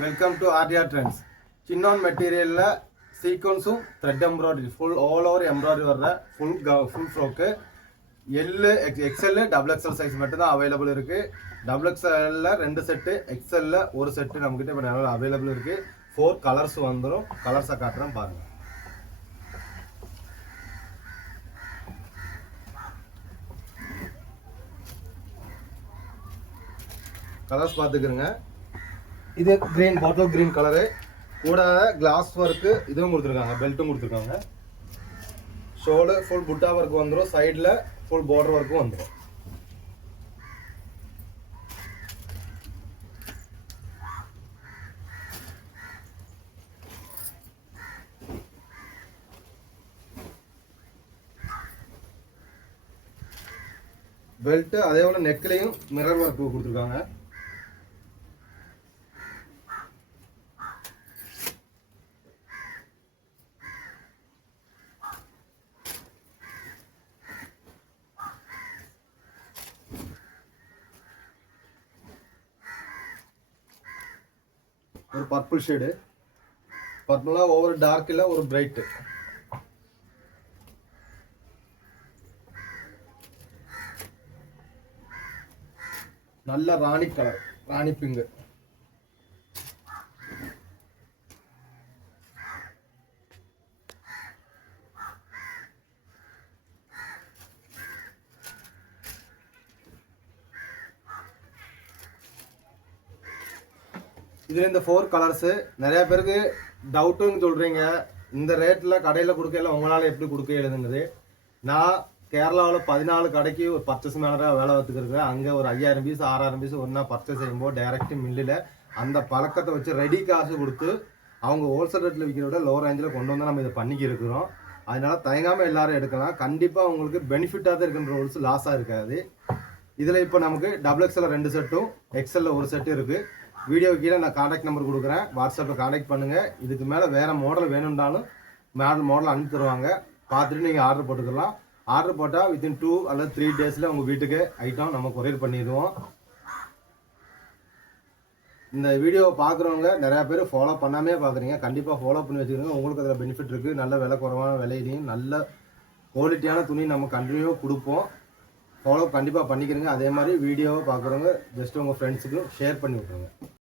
Welcome to RDR Trends. Chinon material sequence thread embroidery full all over embroidery வர்ற full frock L XL double XL size மட்டும் தான் available இருக்கு. double XL ல ரெண்டு set XL ல ஒரு set நம்மகிட்ட இப்ப available இருக்கு. 4 கலர்ஸ் வந்துரும். கலர்ஸை காட்டுறேன் பாருங்க. கலர்ஸ் பாத்துக்கங்க. இது green bottle green color கூட glass work இதுவும் கொடுத்திருக்காங்க பெல்ட்டும் கொடுத்திருக்காங்க ஷோல்டர் full butta work வந்துரும் சைடுல full border work வந்துரும் பெல்ட் அதே போல நெக்லயும் மிரர் work கொடுத்திருக்காங்க ஒரு பர்பிள் ஷேடு பர்பிளா ஓவர் டார்க் இல்ல ஒரு பிரைட் நல்ல ராணி கலர் ராணி பிங்க் இதுல இந்த 4 கலர்ஸ் நிறைய பேருக்கு டவுட்னு சொல்றீங்க இந்த ரேட்ல கடையில கொடுக்கல உங்களால எப்படி கொடுக்க எழுதுனது நான் கேரளாவுல 14 கடைக்கு ஒரு பர்ச்சேஸ் மேனரா வேலை பார்த்துக்கிறேன் அங்க ஒரு 5000 பீஸ் 6000 பீஸ் ஒண்ணா பர்ச்சேஸ் செய்யும்போது டைரக்ட் மில்லில அந்த பழக்கத்தை வச்சு ரெடி காசு கொடுத்து அவங்க ஹோல்சேல் ரேட்ல விற்கிறத விட லோ ரேஞ்சில் கொண்டு வந்து நம்ம இதை பண்ணிக்கி இருக்கிறோம் அதனால தயங்காம எல்லாரும் எடுக்கலாம் கண்டிப்பா உங்களுக்கு பெனிஃபிட்டா தான் இருக்கின்ற ரூல்ஸ் லாஸா இருக்காது இதுல இப்போ நமக்கு டபுள் எக்ஸ்எல் ரெண்டு செட்டும் எக்ஸ்எல்ல ஒரு செட் இருக்கு வீடியோ கீழே நான் கான்டாக்ட் நம்பர் கொடுக்குறேன் வாட்ஸ்அப்பில் கான்டாக்ட் பண்ணுங்கள் இதுக்கு மேலே வேறு மாடல் வேணும்னாலும் மாடல் அனுப்பி தருவாங்க பார்த்துட்டு நீங்கள் ஆர்டர் போட்டுக்கலாம் ஆர்டர் போட்டால் வித்தின் 2 அல்லது 3 டேஸில் உங்கள் வீட்டுக்கு ஐட்டம் நம்ம கொரியர் பண்ணிடுவோம் இந்த வீடியோவை பார்க்குறவங்க நிறையா பேர் ஃபாலோ பண்ணாமே பார்க்குறீங்க கண்டிப்பாக ஃபாலோ பண்ணி வச்சுக்கிறீங்க உங்களுக்கு அதில் பெனிஃபிட் இருக்குது நல்ல விலை குறைவான விலையிலையும் நல்ல குவாலிட்டியான துணி நம்ம கண்டினியூவாக கொடுப்போம் ஃபாலோ கண்டிப்பாக பண்ணிக்கிறீங்க அதே மாதிரி வீடியோவை பார்க்குறவங்க ஜஸ்ட் உங்கள் ஃப்ரெண்ட்ஸுக்கு ஷேர் பண்ணி விட்ருங்க